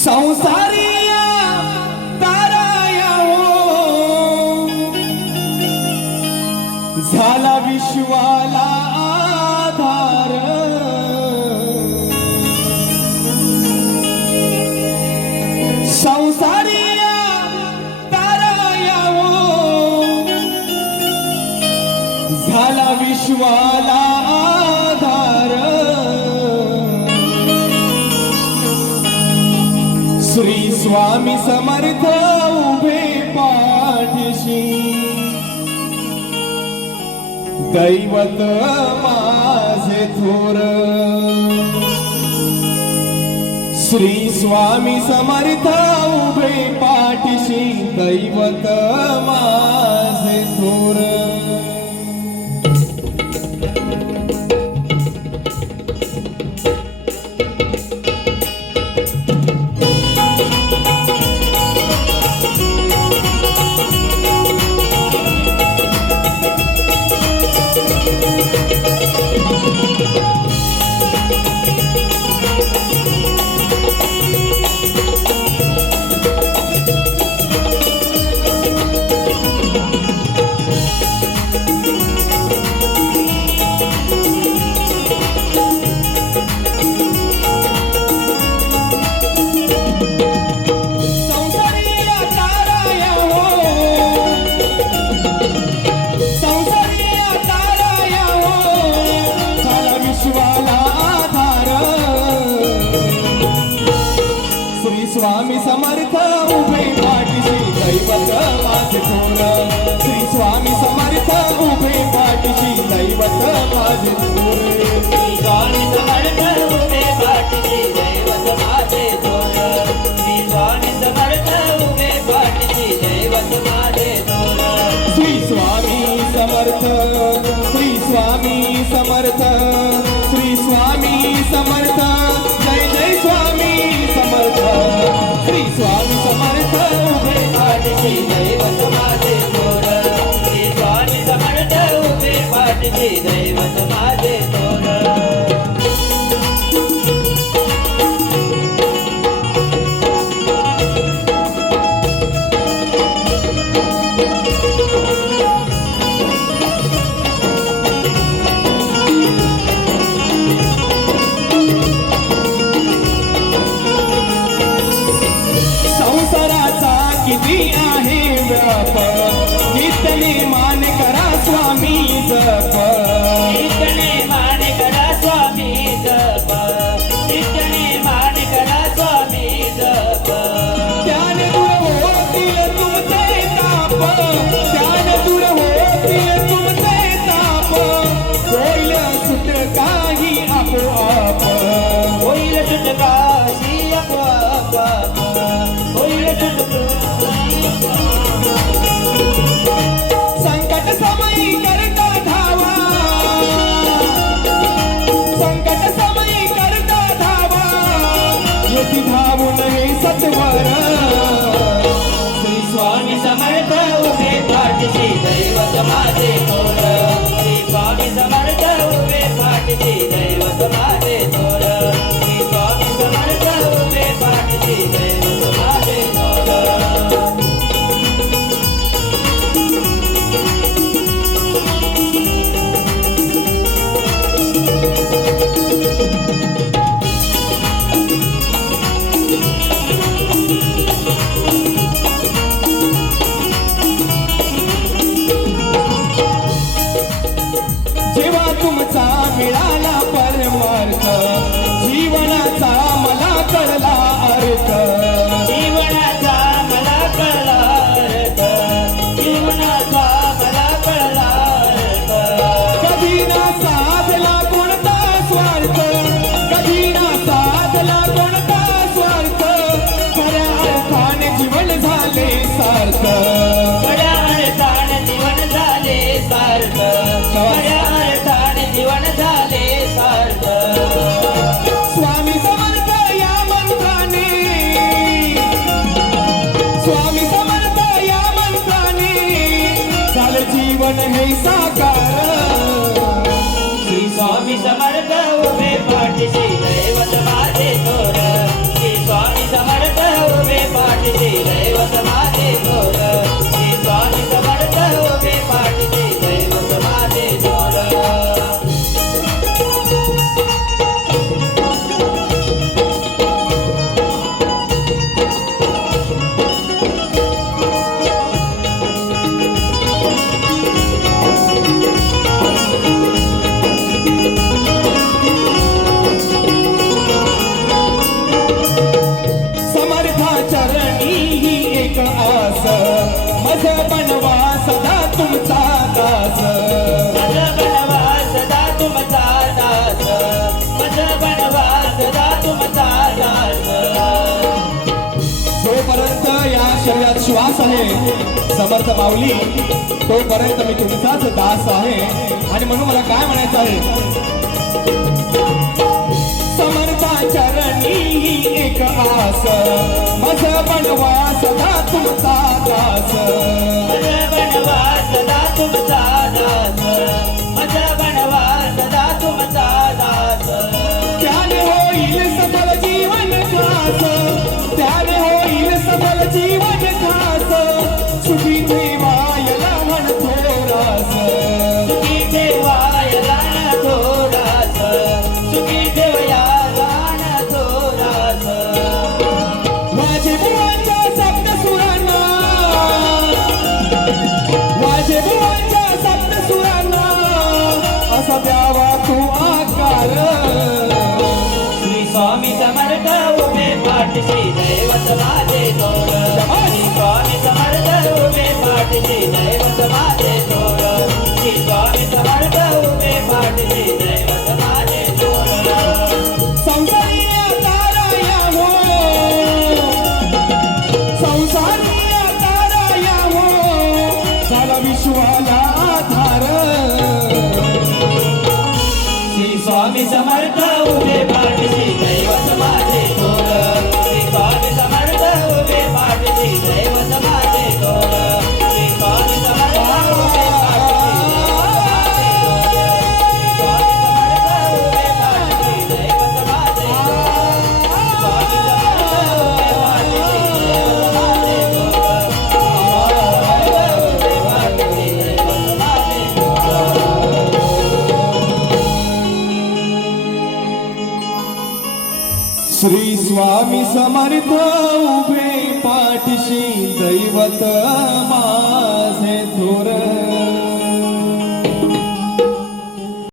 संसारिया ताराया हो, झाला विश्वाला आधार। संसारिया ताराया हो, झाला विश्वाला आधार। श्री स्वामी समर्थ उभे पाठीशी, दैवत माझे थोर। श्री स्वामी समर्थ उभे पाठीशी, दैवत माझे थोर। स्वामी समर्थ उभे पाठीशी, दैवत माझे थोर। श्री स्वामी समर्थ उभे पाठीशी, दैवत माझे थोर। श्री स्वामी समर्थ उभे पाठीशी, दैवत माझे थोर। श्री स्वामी समर्थ उभे पाठीशी, दैवत माझे थोर। श्री स्वामी समर्थ, श्री स्वामी समर्थ, श्री स्वामी समर्थ, जय जय स्वामी समर्थ। श्री स्वामी समर्थ उभे पाठीशी, दैवत माझे थोर। श्री स्वामी समर्थ उभे पाठीशी, दैवत माझे थोर। किती आहे व्याप, नित्यने मान करा स्वामी जप। नित्यने मान करा स्वामी जप। नित्यने मान करा स्वामी जप। त्याने दूर होतील तुमचे ताप, त्याने दूर होतील तुमचे ताप। होईल सुटकाही आपोआप, होईल सुटकाही आपोआप। होईल सुटका संकट समयी करता धावा, संकट समयी करता धावा। येती धावून हे सत्वर। श्री स्वामी समर्थ उभे पाठीशी, दैवत माझे थोर। श्री स्वामी समर्थ उभे पाठीशी, दैवत माझे थोर। श्री स्वामी समर्थ उभे पाठीशी, दैवत माझे थोर। जेव्हा तुमचा मिळाला परमार्थ, जीवनाचा मला कळला अर्थ। जीवनाचा मला कळला अर्थ। जीवनाचा मला कळला अर्थ। कधी ना साधला कोणता स्वार्थ, कधी ना साधला कोणता स्वार्थ। खऱ्या अर्थाने जीवन झाले सार्थ, खऱ्या अर्थाने जीवन झाले सार्थ। खऱ्या अर्थाने जीवन झाले सार्थ। स्वामी समर्थ या मंत्राने, स्वामी समर्थ या मंत्राने, झालं जीवन हे साकार। श्री स्वामी समर्थ उभे पाठीशी, दैवत माझे थोर। श्री स्वामी समर्थ श्वास आहे समर्थ माऊली, तोपर्यंत मी तुमचाच दास आहे. आणि म्हणून मला काय म्हणायचं आहे, समर्था चरणी ही एक आस, माझं बनवा सदा तुमचा दास. माझा बनवा सदा तुमचा दास, माझा बनवा सदा तुमचा दास. त्याने होईल सफल जीवन खास, त्याने होईल सफल जीवन खास. सुखी ठेवायला म्हणतो रास, सुखी ठेवायला थोरास, सुखी ठेवायला थोरास. माझे बुवांच्या सप्तसुरांना, माझे बुवांच्या सप्तसुरांना असा द्यावा तू आकार. श्री स्वामी समर्थ उभे पाठशी दैवत माझे थोर. श्री स्वामी समर्थ उभे पाठशी दैवत माझे थोर. श्री स्वामी समर्थ उभे पाठशी दैवत माझे थोर. संसारिया ताराया हो, संसारिया ताराया हो, झाला विश्वाला आधार. श्री स्वामी समर्थ उभे पाठशी दैवत माझे थोर. श्री स्वामी समर्थ उभे पाठशी दैवत माझे थोर. श्री स्वामी समर्थ उभे पाठशी दैवत माझे थोर. स्वामी समर्थ उभे पाठशी दैवत माझे थोर. श्री स्वामी समर्थ उभे